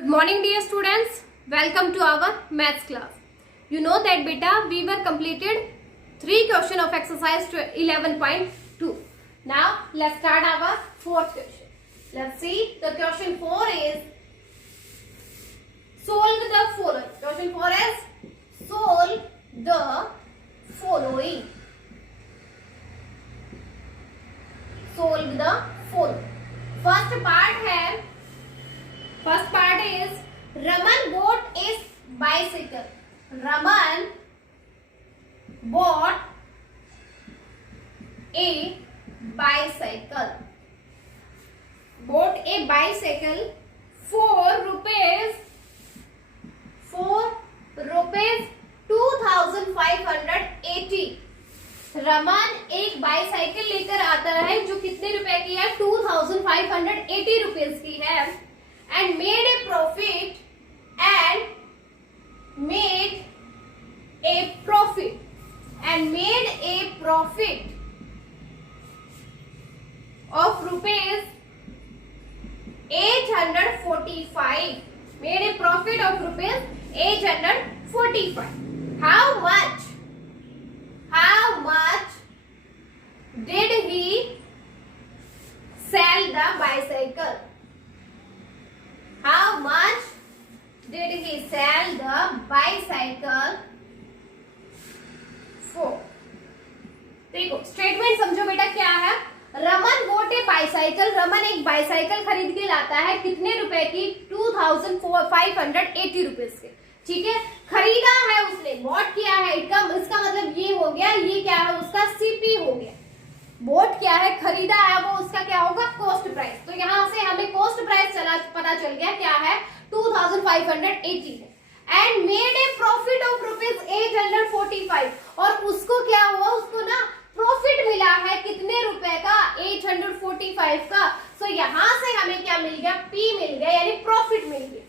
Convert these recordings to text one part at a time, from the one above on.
Good morning dear students, welcome to our maths class. You know that beta we were completed 3 question of exercise 11.2. Now let's start our fourth question. Let's see, the question 4 is solve the following. Question 4 is solve the following. Solve the following. First part is Raman bought a bicycle. Raman bought a bicycle. Bought a bicycle for rupees 2580. Raman एक bicycle लेकर आता है जो कितने रुपए की है, 2580 rupees की है. And made a profit of rupees 845. Made a profit of rupees 845. How much did he sell the bicycle? How much did he sell the bicycle for? देखो स्टेटमेंट समझो बेटा क्या है. रमन बोट ए बाईसाइकिल. रमन एक बाईसाइकिल खरीद के लाता है कितने रुपए की, 2580 रुपीज के. ठीक है, खरीदा है उसने, बॉट किया है. इसका मतलब ये हो गया, ये क्या है उसका सीपी हो गया. बोट क्या है, खरीदा है, वो उसका क्या होगा, कॉस्ट प्राइस. तो यहाँ से हमें कॉस्ट प्राइस पता चल गया क्या है, 2580 है. And made a profit of rupees 845. और उसको क्या हुआ, उसको ना प्रॉफिट मिला है कितने रुपए का, 845 का. सो यहाँ से हमें क्या मिल गया, पी मिल गया, यानी प्रॉफिट मिल गया.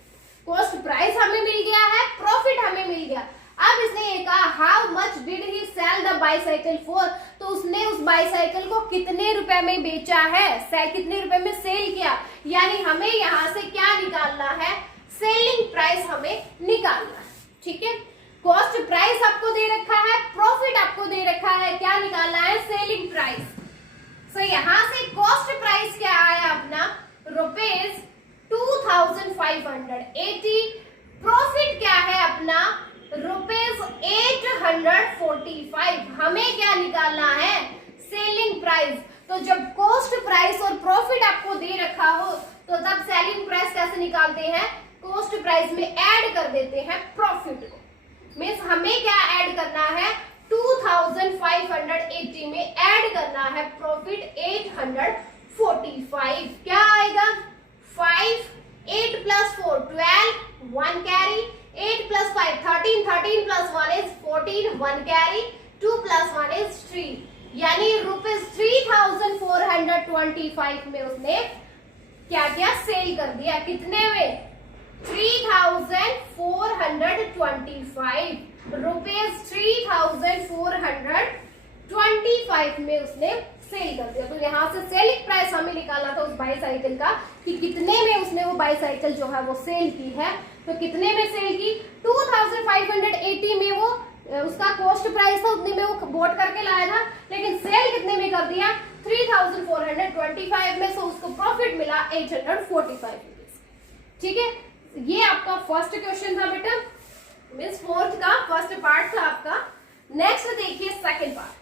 कॉस्ट प्राइस हमें मिल गया है, प्रॉफिट हमें मिल गया. अब इसने ये कहा how much did he sell the bicycle for. तो उसने उस बाईसाइकिल को कितने रुपए में बेचा है, कितने रुपए में सेल किया. यानी हमें यहाँ से क्या निकालना है, सेलिंग प्राइस हमें निकालना है. ठीक है, कॉस्ट प्राइस आपको दे रखा है, प्रॉफिट आपको दे रखा है, क्या निकालना है, सेलिंग प्राइस. सो यहाँ से कॉस्ट प्राइस क्या आया अपना, रुपीज 2580. प्रॉफिट क्या है अपना, रुपीज 845. हमें क्या निकालना है, सेलिंग प्राइस. तो जब कॉस्ट प्राइस और प्रॉफिट आपको दे रखा हो तो तब सेलिंग प्राइस कैसे निकालते हैं, कॉस्ट प्राइस में ऐड कर देते हैं प्रॉफिट को. मीन्स हमें क्या ऐड करना है, 2580 में ऐड करना है प्रॉफिट 845. क्या आएगा, 5, 8 plus 4 12, 1 carry, 8 plus 5 13, 13 plus 1 is 14, 1 carry, 2 plus 1 is 3. यानी रुपीज 3425 में उसने क्या क्या सेल कर दिया, कितने में, 3425 रुपीज 3425 में उसने सेल कर दिया. तो यहाँ से सेलिंग प्राइस हमें निकालना था उस बाईसाइकिल का कि कितने में उसने वो बाईसाइकिल जो है वो सेल की है. तो कितने में सेल की, 2580 में वो उसका कॉस्ट प्राइस था, उतने में वो बोट करके लाया था, लेकिन सेल कितने में कर दिया, 3425 में. सो उसको प्रॉफिट मिला 845 रुपीज. ठीक है, ये आपका फर्स्ट क्वेश्चन था बेटा, मीन्स फोर्थ का फर्स्ट पार्ट था आपका. नेक्स्ट देखिए second part.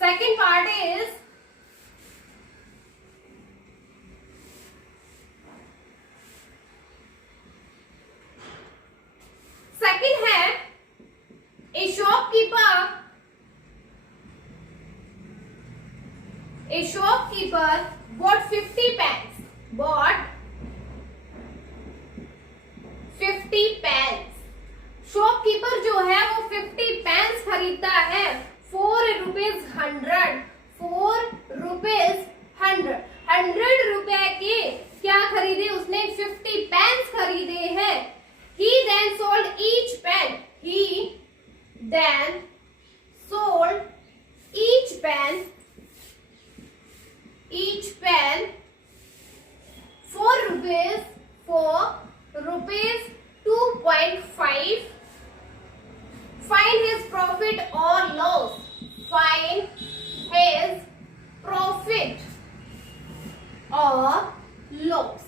Second part is second है a shopkeeper bought 50 pence. Shopkeeper जो है वो 50 पेंस खरीदता है, 4 रुपीज 100. 100 रुपए के क्या खरीदे उसने, 50 पेंस खरीदे हैं. He then sold each pen. Rupees 2.5. Find his profit or loss. Find his profit or loss.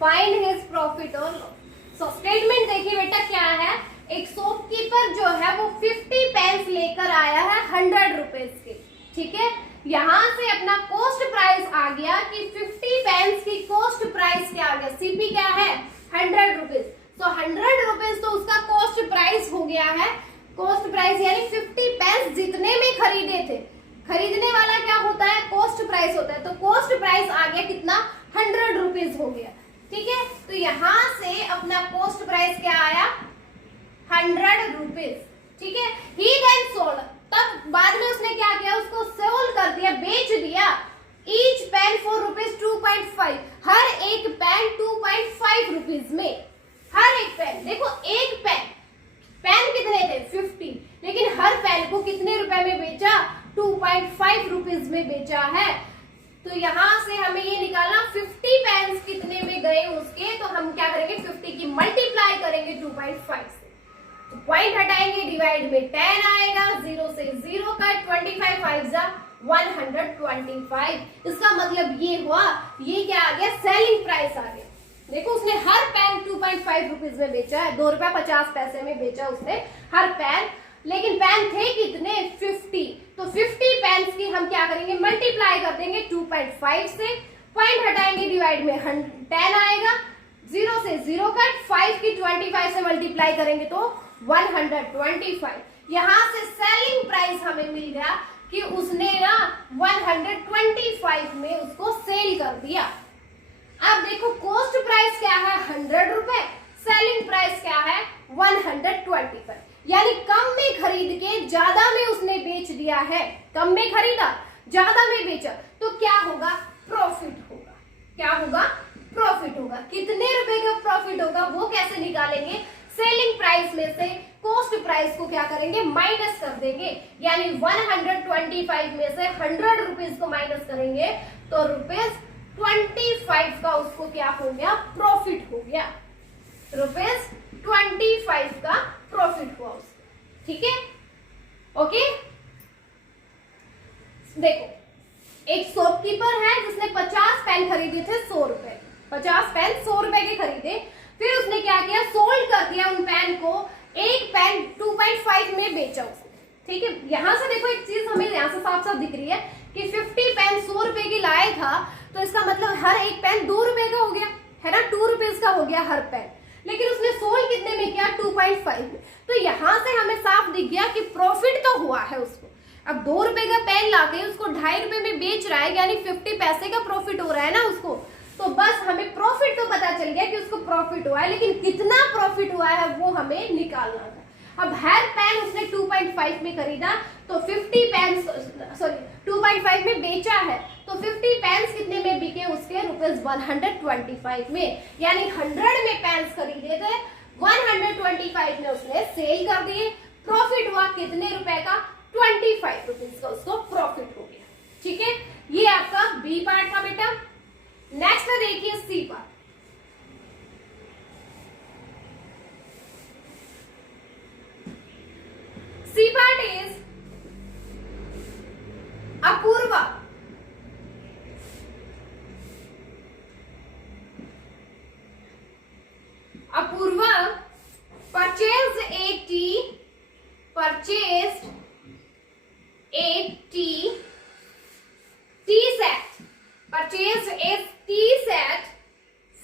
Find his profit or loss. So statement देखिए बेटा क्या है, एक शॉपकीपर जो है वो 50 पेंस लेकर आया है 100 रुपीज के, ठीक है। यहां से अपना कॉस्ट प्राइस आ गया कि 50 पेंस की कॉस्ट प्राइस क्या आ गया, सीपी क्या है 100 रुपीज। तो 100 रुपीज तो उसका कॉस्ट प्राइस हो गया है, कॉस्ट प्राइस यानी 50 पेंस जितने में खरीदे थे, खरीदने वाला क्या होता है कॉस्ट प्राइस होता है, तो कॉस्ट प्राइस आ गया कितना 100 रुपीज हो गया, ठीक है। तो यहां से अपना कॉस्ट प्राइस क्या आया 100 रुपीज, ठीक है। ही देन सोल्ड, तब बाद में उसने क्या किया, उसको सोल्ड कर दिया, बेच दिया। ईच पेन फॉर रुपीज 2.5, हर एक पेन 2.5 रुपीज में, हर एक पेन। देखो एक पेन कितने थे 50, लेकिन हर पेन को कितने रुपए में बेचा 2.5 रुपीज में बेचा है। तो यहां से हमें ये निकालना 50 पेन्स कितने में गए उसके, तो हम क्या करेंगे 50 की मल्टीप्लाई करेंगे 2.5 से, तो पॉइंट हटाएंगे, डिवाइड में 10 आएगा, 0 से 0 का 25 5 जा 125। इसका मतलब ये हुआ, ये क्या आ गया सेलिंग प्राइस आ गया। देखो उसने हर पेन 2.5 रुपीज में बेचा है, 2 रुपया 50 पैसे में बेचा उसने हर पेन, लेकिन पेन थे कितने 50। तो 50 पेन्स की हम क्या करेंगे मल्टीप्लाई कर देंगे 2.5 से, पॉइंट हटाएंगे, डिवाइड में 10 आएगा, 0 से 0 कट, 5 की 25 से मल्टीप्लाई करेंगे तो 125। यहां से सेलिंग प्राइस हमें मिल गया कि उसने ना 125 में उसको सेल कर दिया। अब देखो कॉस्ट प्राइस क्या है 100 रुपए, सेलिंग प्राइस क्या है 125, यानी कम में खरीद के ज्यादा में उसने बेच दिया है। कम में खरीदा ज्यादा में बेचा, तो क्या होगा प्रॉफिट होगा। क्या होगा प्रॉफिट होगा। कितने रुपए का प्रॉफिट होगा वो कैसे निकालेंगे, सेलिंग प्राइस में से कॉस्ट प्राइस को क्या करेंगे माइनस कर देंगे, यानी 125 में से 100 रुपीज को माइनस करेंगे तो रुपीज 25 का उसको क्या हो गया प्रॉफिट हो गया, रुपीज 25 का प्रॉफिट हुआ उसको, ठीक है। ओके, देखो एक शॉपकीपर है जिसने 50 पेन खरीदे थे 100 रुपए, 50 पेन 100 रुपए के खरीदे, फिर उसने क्या किया सोल्ड कर दिया उन पेन को, एक पेन 2.5 में बेचा उसने, ठीक है। यहां से देखो एक चीज हमें यहां से साफ साफ दिख रही है कि 50 पेन 100 रुपए की लाया था, तो इसका मतलब हर एक पेन 2 रुपए का हो गया है ना, 2 रुपीज का हो गया हर पेन, लेकिन उसने सोल्ड कितने में किया 2.5 में। तो यहां से हमें साफ दिख गया कि प्रॉफिट तो हुआ है उसको। अब 2 रुपए का पेन लाके उसको 2.5 रुपए में बेच रहा है, यानी 50 पैसे का प्रॉफिट हो रहा है ना उसको, तो बस हमें प्रॉफिट तो पता चल गया कि उसको प्रॉफिट हुआ है, लेकिन कितना प्रॉफिट हुआ है वो हमें निकालना था। अब हर पेन उसने 2.5 में खरीदा, तो 50 पेन 2.5 में बेचा है, तो 50 पेन्स कितने में बिके उसके रुपीज 125 में, यानी 100 में पेन्स खरीदे थे 125 में उसने सेल कर दिए, प्रॉफिट हुआ कितने रुपए का 25 रुपीज का उसको प्रॉफिट हो गया, ठीक है। ये आपका बी पार्ट था बेटा। नेक्स्ट देखिए C part. C part is Apoorva purchased a tea set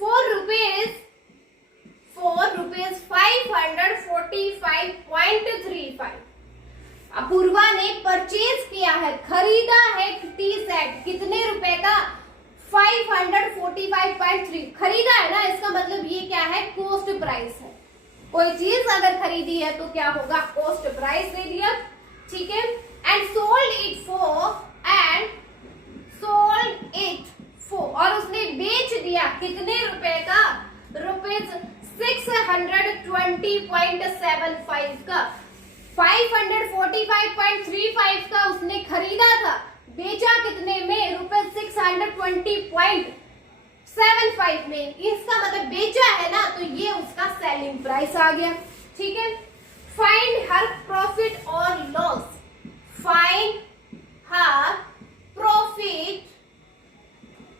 for rupees 545.35। Apoorva ने परचेज किया है, खरीदा है टी सेट, कितने रुपए का 545.3 खरीदा है ना, इसका मतलब ये क्या है कॉस्ट प्राइस है। कोई चीज अगर खरीदी है तो क्या होगा कॉस्ट प्राइस दे दिया, ठीक है। एंड सोल्ड इट फॉर और उसने बेच दिया कितने रुपए का रुपीज 620.75 का। 545.35 का उसने खरीदा था, बेचा कितने में रुपीज 620.75 75 में, इसका मतलब बेचा है ना, तो ये उसका सेलिंग प्राइस आ गया। ठीक है, फाइंड हर प्रॉफिट और लॉस, फाइंड हर प्रॉफिट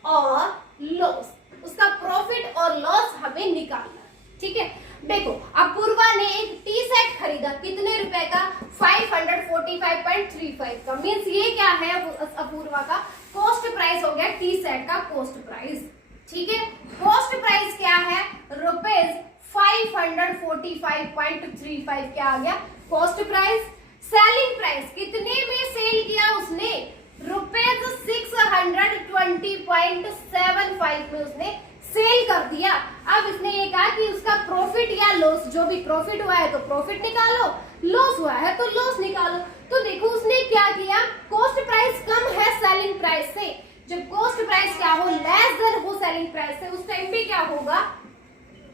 और लॉस, उसका प्रॉफिट और लॉस हमें निकालना। ठीक है, देखो अपूर्वा ने एक टी सेट खरीदा, कितने रुपए का? 545.35 का। मीन्स ये क्या है, अपूर्वा का कॉस्ट प्राइस हो गया टी सेट का कॉस्ट प्राइस। ठीक है, कॉस्ट प्राइस क्या है? रुपीज 545.35 क्या आ गया कॉस्ट प्राइस। सेलिंग प्राइस कितने में सेल किया उसने? रुपीज 620.75 में उसने सेल कर दिया। अब इसने ये कहा कि उसका प्रॉफिट या लॉस, जो भी प्रॉफिट हुआ है तो प्रॉफिट निकालो, लॉस हुआ है तो लॉस निकालो। तो देखो उसने क्या किया, कॉस्ट प्राइस कम है सेलिंग प्राइस से, जब कॉस्ट प्राइस क्या हो, लेस देन हो सेलिंग प्राइस से, उस टाइम पे क्या होगा,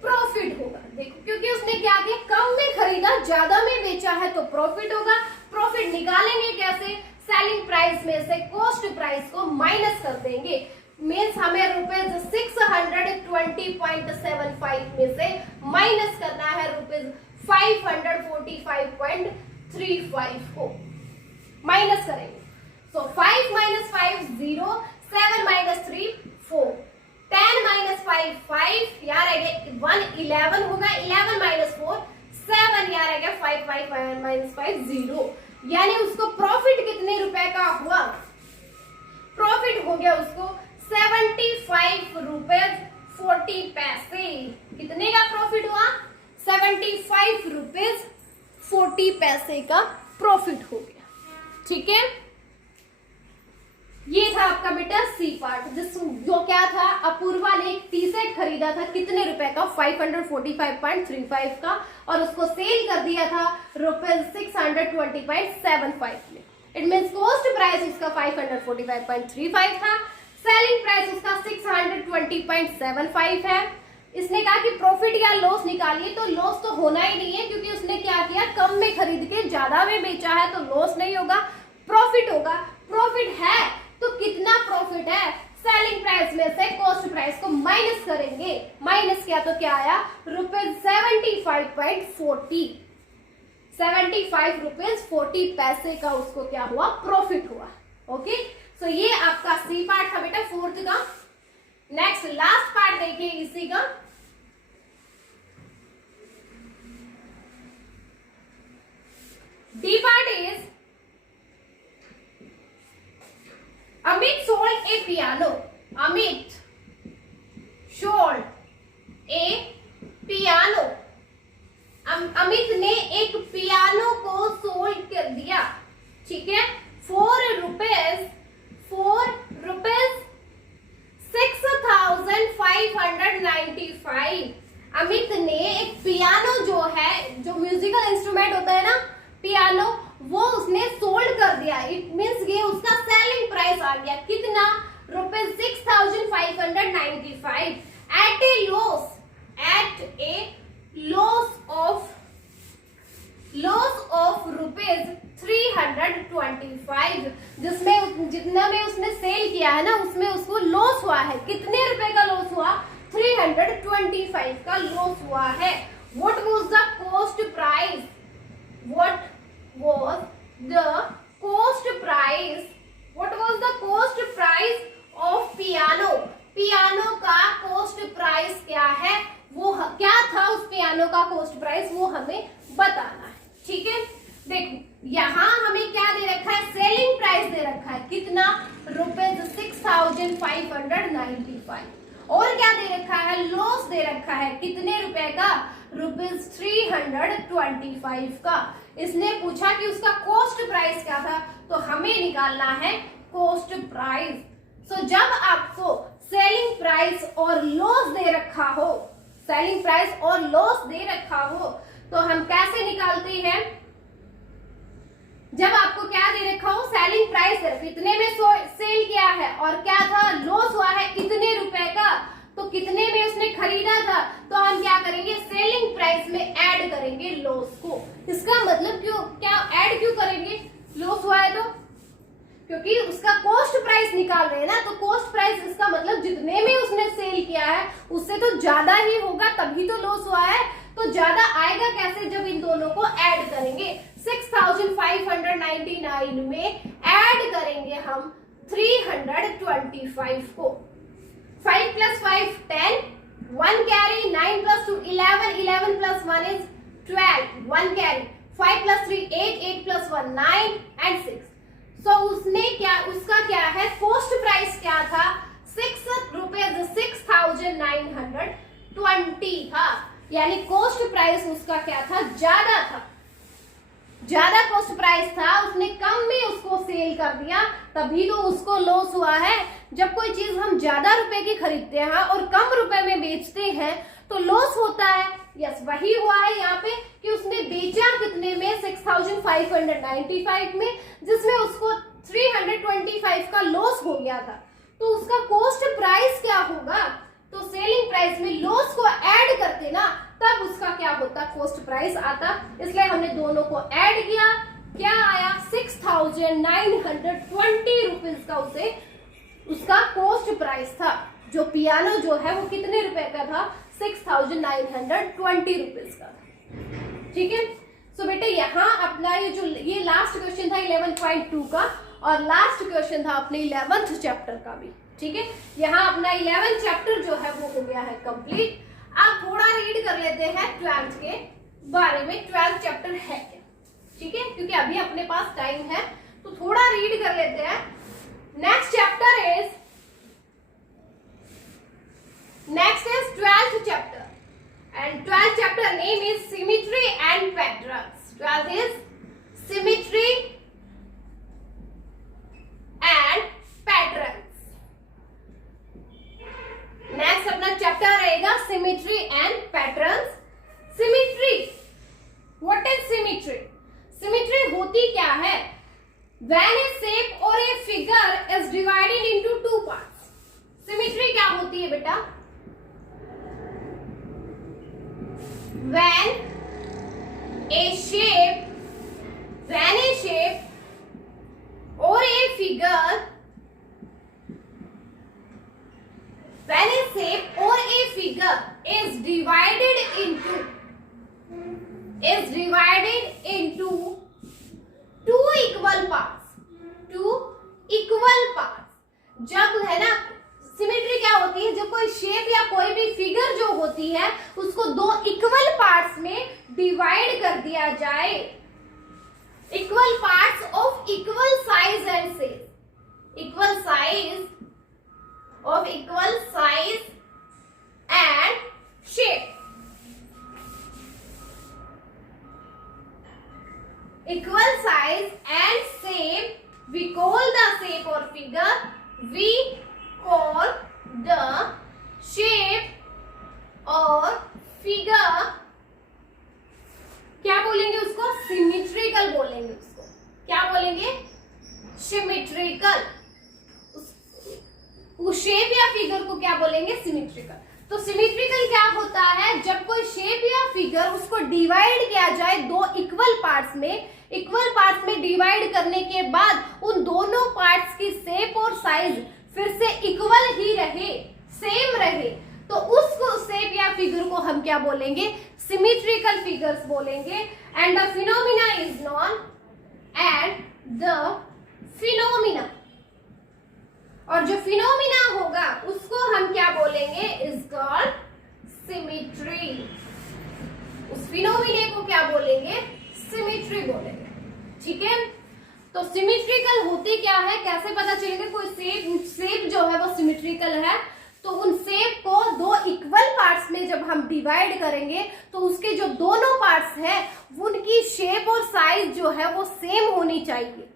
प्रॉफिट होगा। देखो क्योंकि उसने क्या किया, कम में खरीदा, ज्यादा में बेचा है तो प्रॉफिट होगा। प्रॉफिट निकालेंगे कैसे, सेलिंग प्राइस में से कॉस्ट प्राइस को माइनस कर देंगे। मीन्स हमें रुपीज 620.75 में से माइनस करना है रुपीज 545.35 को माइनस करेंगे। सो 5 - 5 0, 7 - 3 4, 10 - 5 5, यार 1 11 होगा, 11 - 4 7, यार 5 5 - 5 0। यानी उसको प्रॉफिट कितने रुपए का हुआ, प्रॉफिट हो गया उसको 75 रुपीज 40 पैसे। कितने का प्रॉफिट हुआ, 75 रुपीज 40 पैसे का प्रॉफिट हो गया। ठीक है, ये था आपका बेटा सी पार्ट, जो क्या था, अपूर्वा ने एक टी सेट खरीदा था, कितने रुपए का, 545.35 का, और उसको सेल कर दिया था रुपीज 620.75 में। इट मीन्स कॉस्ट प्राइस उसका 545.35 था, सेलिंग प्राइस उसका 620.75 है। इसने कहा कि प्रॉफिट या लॉस निकालिए, तो लॉस तो होना ही नहीं है, क्योंकि उसने क्या किया, कम में खरीद के ज्यादा में बेचा है, तो लॉस नहीं होगा, प्रॉफिट होगा। प्रॉफिट है तो कितना प्रॉफिट है, सेलिंग प्राइस में से कॉस्ट प्राइस को माइनस करेंगे, माइनस किया तो क्या आया, रुपीज 75.40, 75 रुपीज 40 पैसे का उसको क्या हुआ, प्रॉफिट हुआ। ओके, सो ये आपका सी पार्ट था बेटा 4th का। नेक्स्ट लास्ट पार्ट देखिए इसी का, D part is Amit sold a piano. Amit sold a piano. Amit ने एक पियानो को सोल्ड कर दिया। ठीक है, 4 रुपीज 6,595। अमित ने एक पियानो जो है, जो म्यूजिकल इंस्ट्रूमेंट होता है ना पियानो, वो उसने सोल्ड कर दिया। इट मीन्स ये उसका सेलिंग प्राइस आ गया कितना, rupees 6,595 at a loss of rupees 325, जिसमें जितना में उसने सेल किया है ना, उसमें उसको लॉस हुआ है। कितने रुपए का लॉस हुआ, 325 का लॉस हुआ है। What was the cost price, what was the cost price of piano, piano का कॉस्ट प्राइस क्या है, वो क्या था उस पियानो का कॉस्ट प्राइस, वो हमें बताना है। ठीक है, देखो यहाँ हमें क्या दे रखा है, सेलिंग प्राइस दे रखा है कितना, रुपीज 6,595, और क्या दे रखा है, लॉस दे रखा है कितने रुपए का, रुपीज 325 का। इसने पूछा कि उसका कॉस्ट प्राइस क्या था, तो हमें निकालना है कॉस्ट प्राइस। सो जब आपको सेलिंग प्राइस और लॉस दे रखा हो, सेलिंग प्राइस और लॉस दे रखा हो, तो हम कैसे निकालते हैं, जब आपको क्या दे रखा हो, सेलिंग प्राइस कितने में सेल किया है, और क्या था, लॉस हुआ है कितने रुपए का, तो कितने में उसने खरीदा था, तो हम क्या करेंगे, सेलिंग प्राइस में ऐड करेंगे लॉस को। इसका मतलब क्या ऐड क्यों करेंगे, लॉस हुआ है तो, क्योंकि उसका कॉस्ट प्राइस निकाल रहे हैं ना, तो कॉस्ट प्राइस इसका मतलब जितने में उसने सेल किया है उससे तो ज्यादा ही होगा, तभी तो लॉस हुआ है। तो ज्यादा आएगा कैसे, जब इन दोनों को ऐड करेंगे। 6599 में ऐड करेंगे हम 325 को। 5 + 5 10, 1 कैरी, 9 + 2 11, 11 + 1 is 12, 1 कैरी, 5 + 3 8, 8 + 1 9 and 6। सो उसने क्या, उसका क्या है, कॉस्ट प्राइस क्या था, 6,920 था, यानी कॉस्ट प्राइस उसका क्या था, ज्यादा था, ज्यादा कॉस्ट प्राइस था, उसने कम में उसको सेल कर दिया, तभी तो उसको लॉस हुआ है। जब कोई चीज हम ज्यादा रुपए की खरीदते हैं और कम रुपए में बेचते हैं तो लॉस होता है। यस, वही हुआ है यहाँ पे कि उसने बेचा कितने में, 6595 में, जिसमें उसको 325 का लॉस हो गया था। तो उसका कॉस्ट प्राइस क्या होगा, तो सेलिंग प्राइस में लॉस को ऐड करते ना, तब उसका क्या होता, कॉस्ट प्राइस आता। इसलिए हमने दोनों को ऐड किया, क्या आया, 6920 रुपीज का उसे उसका कॉस्ट प्राइस था। जो पियानो जो है वो कितने रुपए का था, 6920 रुपीज का था। ठीक है, सो बेटे यहाँ अपना ये लास्ट क्वेश्चन था 11.2 का, और लास्ट क्वेश्चन था अपने 11th चैप्टर का भी। ठीक है, यहाँ अपना 11th चैप्टर जो है वो हो गया है कंप्लीट। आप थोड़ा रीड कर लेते हैं 12th के बारे में, 12th चैप्टर है क्या। ठीक है, क्योंकि अभी अपने पास टाइम है तो थोड़ा रीड कर लेते हैं। Next is 12th chapter, and 12th chapter name is symmetry and patterns. 12th is symmetry and patterns. Next अपना चैप्टर रहेगा symmetry and patterns. Symmetry, what is symmetry? Symmetry होती क्या है? व्हेन ए शेप और a figure is divided into 2 parts. Symmetry क्या होती है बेटा? When a shape or a figure is divided into 2 equal parts, जब है ना, सिमेट्री क्या होती है, जब कोई शेप या कोई भी फिगर जो होती है उसको 2 इक्वल पार्ट्स में डिवाइड कर दिया जाए, equal parts of equal size and shape, equal size and shape, equal size and shape, we call the shape or figure, we call the shape or figure, क्या बोलेंगे उसको? सिमेट्रिकल बोलेंगे उसको। क्या बोलेंगे? सिमेट्रिकल। उस शेप या फिगर को क्या बोलेंगे? सिमेट्रिकल। तो सिमेट्रिकल क्या होता है? जब कोई शेप या फिगर उसको डिवाइड किया जाए 2 इक्वल पार्ट्स में डिवाइड करने के बाद उन दोनों पार्ट्स की शेप और साइज फिर से इक्वल ही रहे, सेम रहे, तो उसको शेप या फिगर को हम क्या बोलेंगे? सिमेट्रिकल फिगर्स बोलेंगे। And the phenomena is non, और जो फिनोमिना होगा उसको हम क्या बोलेंगे? Is called symmetry. उस फिनोमिने को क्या बोलेंगे? सिमेट्री बोलेंगे। ठीक है, तो सिमेट्रिकल होती क्या है, कैसे पता चलेगा कोई शेप जो है वो सिमेट्रिकल है? तो उन शेप को 2 इक्वल पार्ट्स में जब हम डिवाइड करेंगे तो उसके जो दोनों पार्ट्स हैं उनकी शेप और साइज जो है वो सेम होनी चाहिए,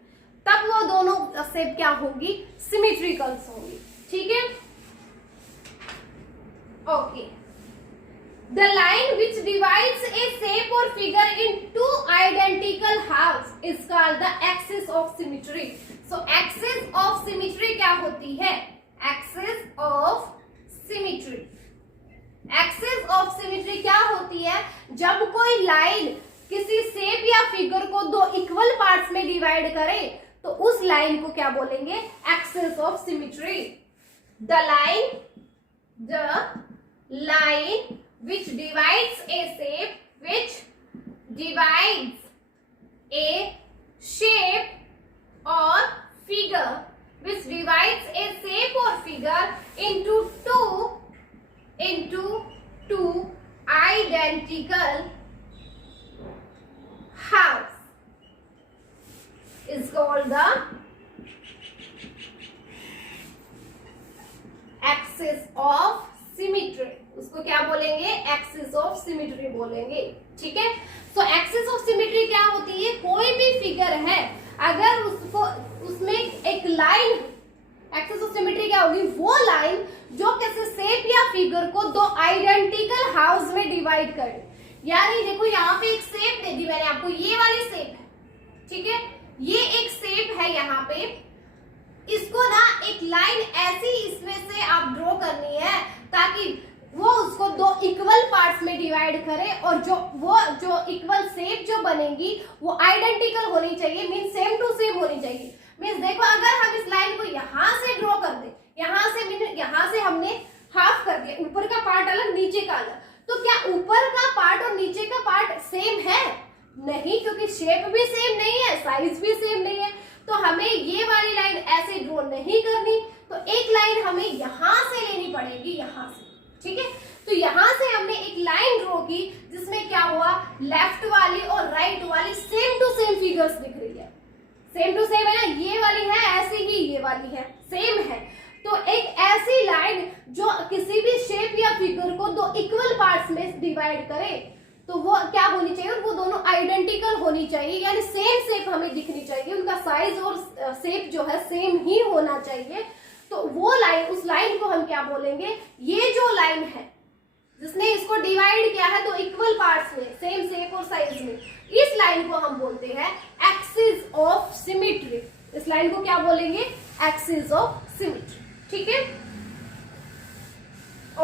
तब वो दोनों शेप क्या होंगी? सिमेट्रिकल्स होंगी। ठीक है, okay. The line which divides a shape or figure in 2 identical halves is called the axis of symmetry. So axis of symmetry क्या होती है? Axis of symmetry क्या होती है? जब कोई लाइन किसी शेप या फिगर को 2 इक्वल पार्ट्स में डिवाइड करे तो उस लाइन को क्या बोलेंगे, axis of symmetry. The line which divides a shape or figure into two identical halves is called the axis of symmetry। उसको क्या बोलेंगे, एक्सिस ऑफ सिमेट्री बोलेंगे। ठीक है, तो एक्सिस ऑफ सिमेट्री क्या होती है, कोई भी फिगर है अगर उसको उसमें एक लाइन, एक्सिस ऑफ सिमेट्री क्या होगी, वो लाइन जो किसी शेप या फिगर को दो आइडेंटिकल हाफ्स में डिवाइड करे। यानी देखो यहाँ पे एक शेप दे दी मैंने आपको, ये वाली शेप है, ठीक है, ये एक शेप है यहाँ पे, इसको ना एक लाइन ऐसी इसमें से आप ड्रॉ करनी है ताकि वो उसको दो इक्वल पार्ट्स में डिवाइड करे और जो इक्वल शेप जो बनेगी वो आइडेंटिकल होनी चाहिए, मीन सेम टू सेम होनी चाहिए। मीन्स देखो अगर हम इस लाइन को यहाँ से ड्रॉ कर दे, यहाँ से हमने हाफ कर दिया, ऊपर का पार्ट अलग नीचे का अलग, तो क्या ऊपर का पार्ट और नीचे का पार्ट सेम है? नहीं, क्योंकि शेप भी सेम नहीं है, साइज भी सेम नहीं है। तो हमें ये वाली लाइन ऐसे ड्रॉ नहीं करनी, तो एक लाइन हमें यहाँ से लेनी पड़ेगी, यहाँ से। ठीक है, तो यहाँ से हमने एक लाइन ड्रॉ की जिसमें क्या हुआ, लेफ्ट वाली और राइट वाली सेम टू सेम फिगर्स दिख रही है, सेम टू सेम है ना, ये वाली है ऐसे ही, ये वाली है सेम है। तो एक ऐसी लाइन जो किसी भी शेप या फिगर को दो इक्वल पार्ट्स में डिवाइड करे, तो वो क्या होनी चाहिए, वो दोनों आइडेंटिकल होनी चाहिए, यानी सेम शेप हमें दिखनी चाहिए, उनका साइज और शेप जो है सेम ही होना चाहिए। तो वो लाइन, उस लाइन को हम क्या बोलेंगे, ये जो लाइन है जिसने इसको डिवाइड किया है दो इक्वल पार्ट्स में सेम शेप और साइज में, इस लाइन को हम बोलते हैं एक्सिस ऑफ सिमेट्री। इस लाइन को क्या बोलेंगे, एक्सिस ऑफ सिमेट्री। ठीक है,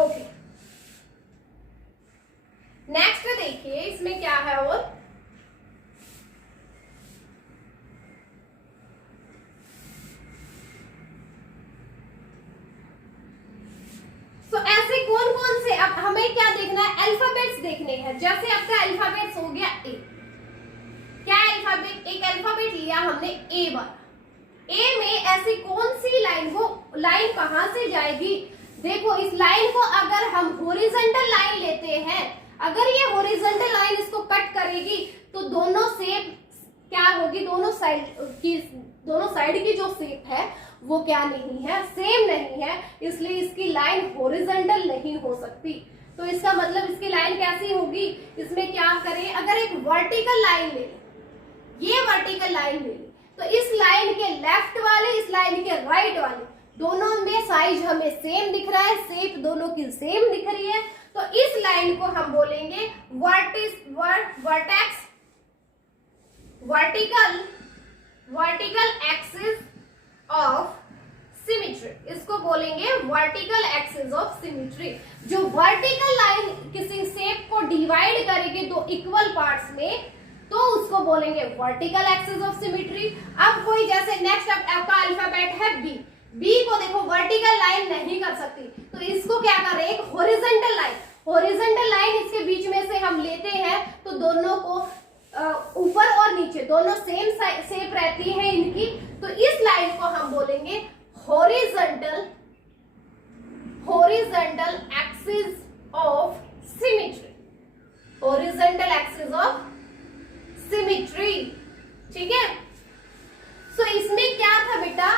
ओके। नेक्स्ट देखिए इसमें क्या है, और तो ऐसे कौन कौन से, अब हमें क्या देखना है, अल्फाबेट्स देखने हैं। जैसे आपका अल्फाबेट्स हो गया ए, क्या अल्फाबेट, एक अल्फाबेट लिया हमने ए वाला, ए में ऐसी कौन सी लाइन, वो लाइन कहां से जाएगी, देखो इस लाइन को अगर हम हॉरिजॉन्टल लाइन लेते हैं, अगर ये हॉरिजॉन्टल लाइन इसको कट करेगी तो दोनों शेप क्या होगी, दोनों साइड की जो शेप है वो क्या नहीं है, सेम नहीं है, इसलिए इसकी लाइन हॉरिजॉन्टल नहीं हो सकती। तो इसका मतलब इसकी लाइन कैसी होगी, इसमें क्या करें, अगर एक वर्टिकल लाइन ले लें, ये वर्टिकल लाइन ले लें, तो इस लाइन के लेफ्ट वाले, इस लाइन के राइट वाले, दोनों में साइज हमें सेम दिख रहा है, शेप दोनों की सेम दिख रही है, तो इस लाइन को हम बोलेंगे वर्टिकल एक्सिस ऑफ सिमेट्री। इसको बोलेंगे वर्टिकल एक्सिस ऑफ सिमेट्री। जो वर्टिकल लाइन किसी शेप को डिवाइड करेगी दो इक्वल पार्ट्स में, तो उसको बोलेंगे वर्टिकल एक्सिस ऑफ सिमेट्री। अब कोई जैसे नेक्स्ट आपका अल्फाबेट है बी, बी को देखो वर्टिकल लाइन नहीं कर सकती, तो इसको क्या कर रहे हैं, एक हॉरिजॉन्टल लाइन, हॉरिजॉन्टल लाइन इसके बीच में से हम लेते हैं, तो दोनों को ऊपर और नीचे दोनों सेम शेप रहती है इनकी, तो इस लाइन को हम बोलेंगे horizontal axis of symmetry, horizontal axis of symmetry. ठीक है, सो इसमें क्या था बेटा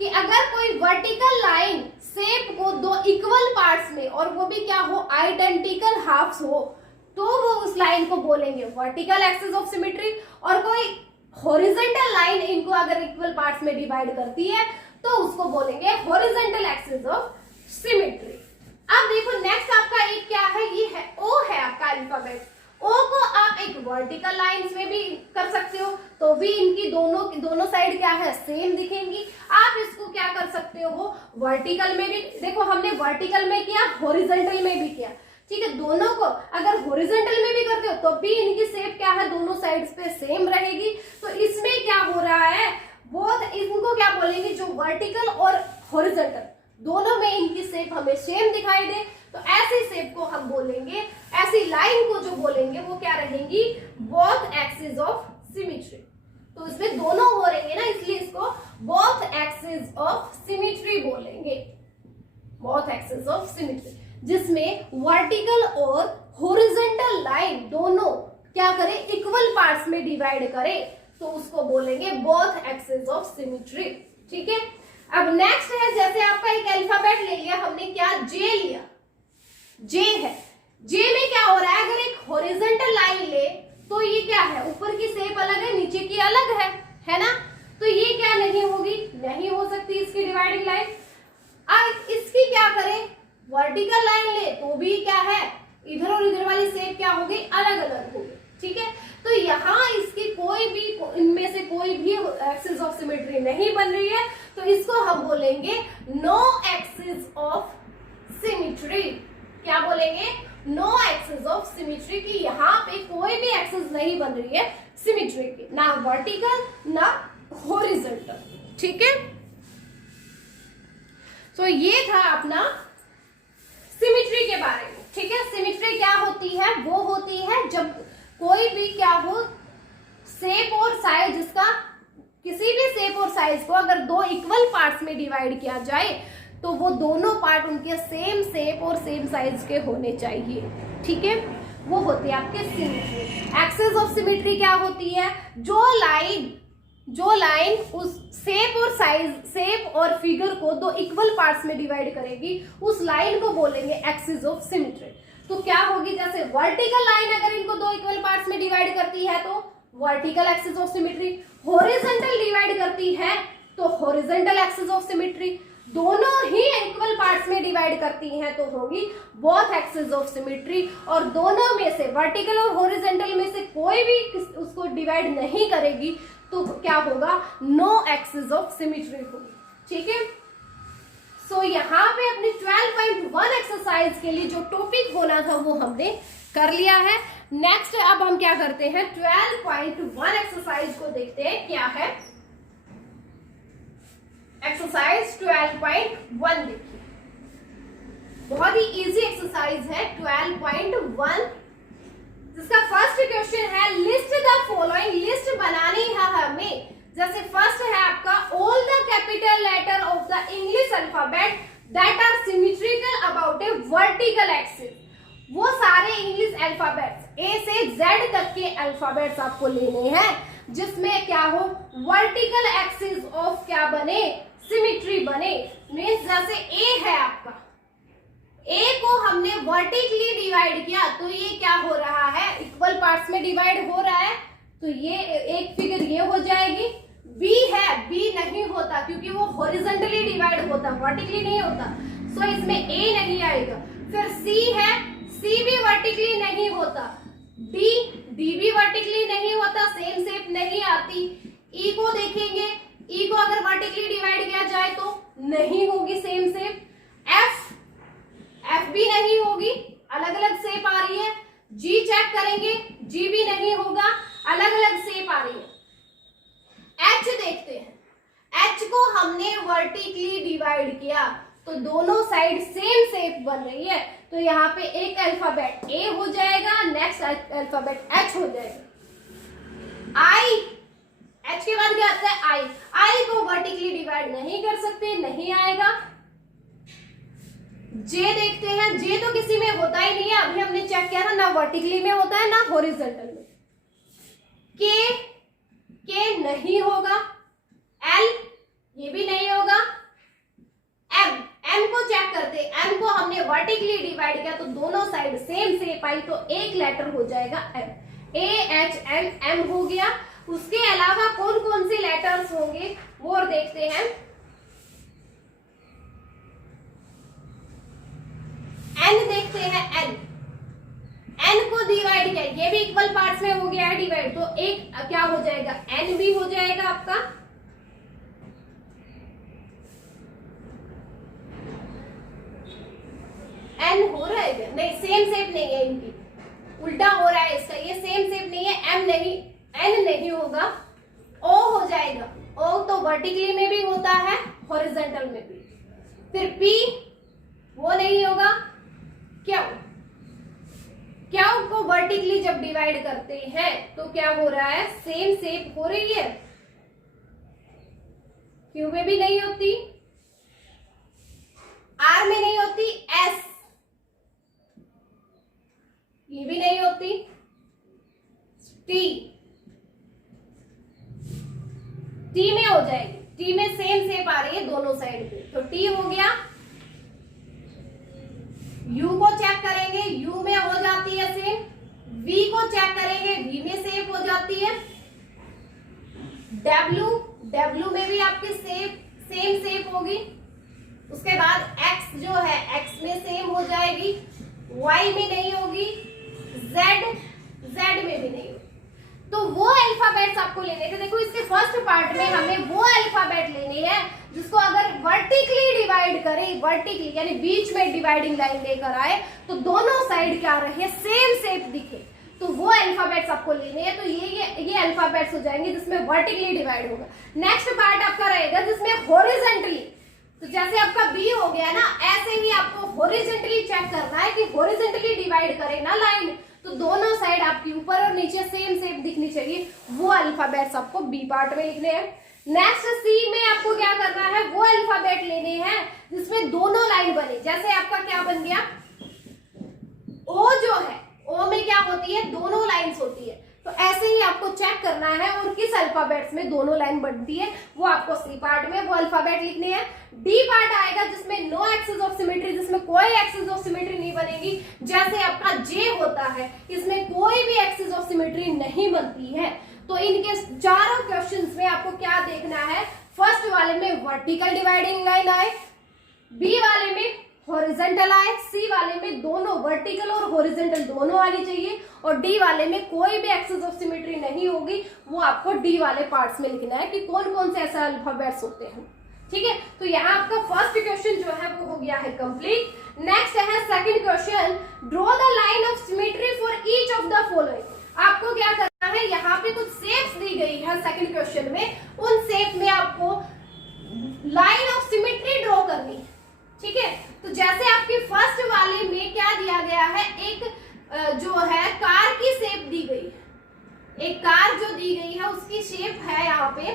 कि अगर कोई वर्टिकल लाइन शेप को दो इक्वल पार्ट्स में, और वो भी क्या हो, आइडेंटिकल हाफ्स हो, तो वो उस लाइन को बोलेंगे वर्टिकल एक्सिस ऑफ सिमेट्री। और कोई हॉरिजॉन्टल लाइन इनको अगर इक्वल पार्ट्स में डिवाइड करती है तो उसको बोलेंगे हॉरिजॉन्टल एक्सिस ऑफ सिमेट्री। अब देखो नेक्स्ट आपका एक क्या है, ये है ओ, है आपका अल्फाबेट। ओ को आप एक वर्टिकल लाइंस में भी कर सकते हो, तो भी इनकी दोनों साइड क्या है, सेम दिखेंगी। आप इसको क्या कर सकते हो, वर्टिकल में भी, देखो हमने वर्टिकल में किया, हॉरिजॉन्टल में भी किया, ठीक है। दोनों को अगर हॉरिजॉन्टल में भी करते हो तो भी इनकी शेप क्या है, दोनों साइड्स पे सेम रहेगी। तो इसमें क्या हो रहा है, बोथ इनको क्या बोलेंगे, जो वर्टिकल और हॉरिजॉन्टल दोनों में इनकी शेप हमें सेम दिखाई दे, तो ऐसी शेप को हम बोलेंगे, ऐसी लाइन को जो बोलेंगे वो क्या रहेंगी, बोथ एक्सिस ऑफ सिमेट्री। तो इसमें दोनों हो रही है ना, इसलिए इसको बोथ एक्सिस ऑफ सिमेट्री बोलेंगे, बोथ एक्सिस ऑफ सिमेट्री, जिसमें वर्टिकल और हॉरिजॉन्टल लाइन दोनों क्या करे, इक्वल पार्ट्स में डिवाइड करे, तो उसको बोलेंगे बोथ एक्सिस ऑफ सिमेट्री। ठीक है, अब नेक्स्ट है, जैसे आपका एक अल्फाबेट ले लिया हमने, क्या जे लिया, जे है, जे में क्या हो रहा है, अगर एक हॉरिजॉन्टल लाइन ले तो ये क्या है, ऊपर की शेप अलग है, नीचे की अलग है ना, तो ये क्या नहीं होगी, नहीं हो सकती इसकी डिवाइडिंग लाइन। अब इसकी क्या करें, वर्टिकल लाइन ले तो भी क्या है, इधर और इधर वाली शेप क्या होगी, अलग अलग होगी। ठीक है, तो यहाँ इसकी कोई भी, इनमें से कोई भी एक्सिस ऑफ सिमेट्री नहीं बन रही है, तो इसको हम बोलेंगे नो एक्सिस ऑफ सिमेट्री। क्या बोलेंगे, नो एक्सिस ऑफ सिमेट्री, की यहाँ पे कोई भी एक्सिस नहीं बन रही है सिमेट्री की, ना वर्टिकल ना हॉरिजॉन्टल। ठीक है, तो ये था अपना सिमेट्री के बारे में। ठीक है, सिमेट्री क्या होती है, वो होती है जब कोई भी क्या हो, शेप और साइज, जिसका किसी भी शेप और साइज को अगर दो इक्वल पार्ट्स में डिवाइड किया जाए तो वो दोनों पार्ट उनके सेम शेप और सेम साइज के होने चाहिए। ठीक है, वो होती है आपके सिमेट्री। एक्सिस ऑफ सिमेट्री क्या होती है, जो लाइन उस शेप और साइज, शेप और फिगर को दो इक्वल पार्ट्स में डिवाइड करेगी, उस लाइन को बोलेंगे एक्सिस ऑफ सिमेट्री। तो क्या होगी, जैसे वर्टिकल लाइन अगर इनको दो इक्वल पार्ट्स में डिवाइड करती है तो vertical axis of symmetry, horizontal divide करती है तो हॉरिजॉन्टल एक्सिस ऑफ सिमेट्री, दोनों ही इक्वल पार्ट्स में डिवाइड करती हैं तो होगी बोथ एक्सिस ऑफ सिमेट्री। और दोनों में से, वर्टिकल और हॉरिजॉन्टल में से कोई भी उसको डिवाइड नहीं करेगी तो क्या होगा, नो एक्सिस ऑफ सिमेट्री होगी। ठीक है, सो यहाँ पे अपनी 12.1 एक्सरसाइज के लिए जो टॉपिक होना था वो हमने कर लिया है। नेक्स्ट अब हम क्या करते हैं, 12.1 एक्सरसाइज को देखते हैं क्या है। एक्सरसाइज 12.1 देखिए, बहुत ही इजी एक्सरसाइज है 12.1, जिसका फर्स्ट क्वेश्चन है, लिस्ट द फॉलोइंग, लिस्ट बनानी है हमें। जैसे फर्स्ट है आपका, all the capital letter of the English alphabet that are symmetrical about a vertical axis. वो सारे इंग्लिश अल्फाबेट्स ए से जेड तक के अल्फाबेट्स आपको लेने हैं जिसमें क्या हो, वर्टिकल एक्सिस ऑफ क्या बने, सिमेट्री बने। मीन्स जैसे ए है आपका, ए को हमने वर्टिकली डिवाइड किया तो ये क्या हो रहा है, इक्वल पार्ट्स में डिवाइड हो रहा है, तो ये एक फिगर ये हो जाएगी। बी है, बी नहीं होता क्योंकि वो हॉरिजॉन्टली डिवाइड होता, वर्टिकली नहीं होता, सो इसमें ए नहीं आएगा। फिर सी है, सी भी वर्टिकली नहीं होता। डी, डी भी वर्टिकली नहीं होता, सेम शेप नहीं आती। ई को देखेंगे, ई को अगर वर्टिकली डिवाइड किया जाए तो नहीं होगी सेम शेप। एफ, एफ भी नहीं होगी, अलग अलग शेप आ रही है। जी चेक करेंगे, जी भी नहीं होगा, अलग अलग शेप आ रही है। एच देखते हैं, एच को हमने वर्टिकली डिवाइड किया तो दोनों साइड सेम शेप बन रही है, तो यहाँ पे एक अल्फाबेट ए हो जाएगा, नेक्स्ट अल्फाबेट एच हो जाएगा। आई, एच के बाद क्या आता है आई, आई को वर्टिकली डिवाइड नहीं कर सकते, नहीं आएगा। जे देखते हैं, जे तो किसी में होता ही नहीं है, अभी हमने चेक किया ना वर्टिकली में होता है ना हॉरिजॉन्टल में। के नहीं होगा। एल, ये भी नहीं होगा। एम, एम को चेक करते, एम को हमने वर्टिकली डिवाइड किया तो दोनों साइड सेम शेप आई तो एक लेटर हो जाएगा M. A H M, M हो गया। उसके अलावा कौन कौन से लेटर्स होंगे वो और देखते हैं। एन देखते हैं, एन, एन को डिवाइड किया, ये भी इक्वल पार्ट्स में हो गया है डिवाइड, तो एक क्या हो जाएगा, एन भी हो जाएगा आपका। एन हो रहा है क्या, नहीं सेम शेप नहीं है इनकी, उल्टा हो रहा है इसका, ये सेम शेप नहीं है। एम नहीं, एन नहीं होगा। ओ हो जाएगा, ओ तो वर्टिकली में भी होता है, हॉरिजॉन्टल में भी। फिर P वो नहीं होगा, क्यू को वर्टिकली जब डिवाइड करते हैं तो क्या हो रहा है, सेम शेप हो रही है, क्यू में भी नहीं होती, आर में नहीं होती, एस ये भी नहीं होती, टी में हो जाएगी, टी में सेम शेप आ रही है दोनों साइड पे, तो टी हो गया। यू को चेक करेंगे, यू में हो जाती है सेम, वी को चेक करेंगे, वी में सेम हो जाती है, डब्ल्यू में भी आपकी सेम शेप होगी। उसके बाद एक्स जो है, एक्स में सेम हो जाएगी, वाई में नहीं होगी, जेड में भी नहीं होगी। तो वो अल्फाबेट्स आपको लेने थे। देखो इसके फर्स्ट पार्ट में हमें वो अल्फाबेट लेने हैं जिसको अगर वर्टिकली डिवाइड करें, वर्टिकली यानी बीच में डिवाइडिंग लाइन लेकर आए तो दोनों साइड क्या रहे, सेम शेप दिखे, तो वो अल्फाबेट्स आपको लेने हैं। तो ये अल्फाबेट्स हो जाएंगे जिसमें वर्टिकली डिवाइड होगा। नेक्स्ट पार्ट आपका रहेगा जिसमें हॉरिजॉन्टली, तो जैसे आपका बी हो गया ना, ऐसे ही आपको हॉरिजॉन्टली चेक करना है कि हॉरिजॉन्टली डिवाइड करे ना लाइन, तो दोनों साइड आपकी ऊपर और नीचे सेम शेप दिखनी चाहिए। वो अल्फाबेट्स आपको बी पार्ट में लिखने हैं। नेक्स्ट सी में आपको क्या करना है, वो अल्फाबेट लेने हैं जिसमें दोनों लाइन बने। जैसे आपका क्या बन गया, ओ जो है, ओ में क्या होती है, दोनों लाइंस होती है। तो ऐसे ही आपको चेक करना है और किस अल्फाबेट्स में दोनों लाइन बनती है, वो आपको सी पार्ट में वो अल्फाबेट लिखने हैं। डी पार्ट आएगा जिसमें नो एक्सिस ऑफ सिमेट्री, जिसमें कोई एक्सिस ऑफ सिमेट्री नहीं बनेगी। जैसे आपका जे होता है, इसमें कोई भी एक्सिस ऑफ सिमेट्री नहीं बनती है। तो इनके चारों क्वेश्चंस में आपको क्या देखना है, फर्स्ट वाले में वर्टिकल डिवाइडिंग लाइन आए, बी वाले में हॉरिजॉन्टल आए, सी वाले में दोनों वर्टिकल और हॉरिजॉन्टल दोनों आनी चाहिए, और डी वाले में कोई भी एक्सिस ऑफ सिमेट्री नहीं होगी। वो आपको डी वाले पार्ट्स में लिखना है कि कौन कौन से ऐसे अल्फाबेट्स होते हैं। ठीक है, तो यहाँ आपका फर्स्ट क्वेश्चन जो है वो हो गया है कंप्लीट। नेक्स्ट है second question, draw the line of symmetry for each of the following. आपको क्या करना है, यहाँ पे कुछ शेप्स दी गई है सेकंड क्वेश्चन में, उन शेप में आपको लाइन ऑफ सिमेट्री ड्रॉ करनी है। ठीक है, तो जैसे आपके फर्स्ट वाले में क्या दिया गया है, एक जो है कार की शेप दी गई है, एक कार जो दी गई है उसकी शेप है यहाँ पे।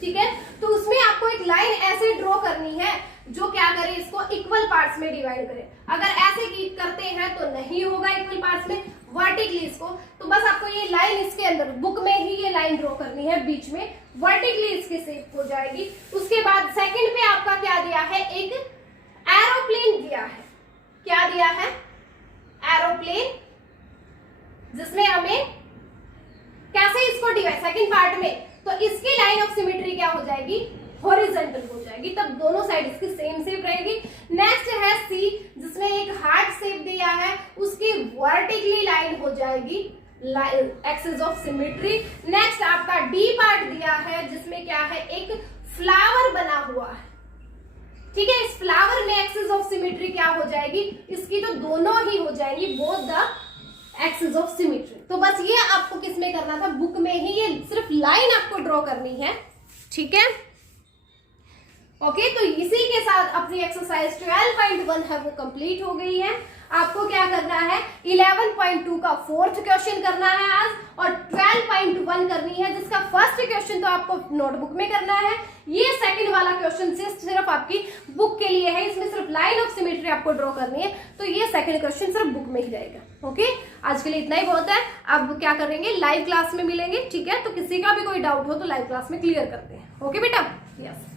ठीक है, तो उसमें आपको एक लाइन ऐसे ड्रॉ करनी है जो क्या करे, इसको इक्वल पार्ट्स में डिवाइड करे। अगर ऐसे करते हैं तो नहीं होगा इक्वल पार्ट्स में, वर्टिकली इसको, तो बस आपको ये लाइन इसके अंदर बुक में ही ये लाइन ड्रॉ करनी है बीच में, वर्टिकली इसकी शेप हो जाएगी। उसके बाद सेकंड पे आपका क्या दिया है, एक एरोप्लेन दिया है। क्या दिया है, एरोप्लेन, जिसमें हमें कैसे इसको डिवाइड, सेकंड पार्ट में, तो इसकी लाइन ऑफ सिमेट्री क्या हो जाएगी, हॉरिजॉन्टल हो जाएगी, तब दोनों साइड इसकी सेम शेप रहेगी। नेक्स्ट है सी, जिसमें एक हार्ट शेप दिया है, उसकी वर्टिकली लाइन हो जाएगी एक्सिस ऑफ सिमेट्री। नेक्स्ट आपका डी पार्ट दिया है जिसमें क्या है, एक फ्लावर बना हुआ है। ठीक है, इस फ्लावर में एक्सिस ऑफ सिमेट्री क्या हो जाएगी, इसकी तो दोनों ही हो जाएंगी, both the axis of symmetry. तो बस ये आपको किसमें करना था, बुक में ही, ये सिर्फ लाइन आपको ड्रॉ करनी है। ठीक है, ओके, तो इसी के साथ अपनी एक्सरसाइज 12.1 है वो कंप्लीट हो गई है। आपको क्या करना है, 11.2 का फोर्थ क्वेश्चन करना है आज, और 12.1 करनी है, जिसका फर्स्ट क्वेश्चन तो आपको नोटबुक में करना है। ये सेकंड वाला क्वेश्चन सिर्फ आपकी बुक के लिए है, इसमें सिर्फ लाइन ऑफ सिमेट्री आपको ड्रॉ करनी है, तो ये सेकंड क्वेश्चन सिर्फ बुक में ही जाएगा। ओके, आज के लिए इतना ही बहुत है। अब क्या करेंगे, लाइव क्लास में मिलेंगे। ठीक है, तो किसी का भी कोई डाउट हो तो लाइव क्लास में क्लियर करते हैं। ओके बेटा, यस।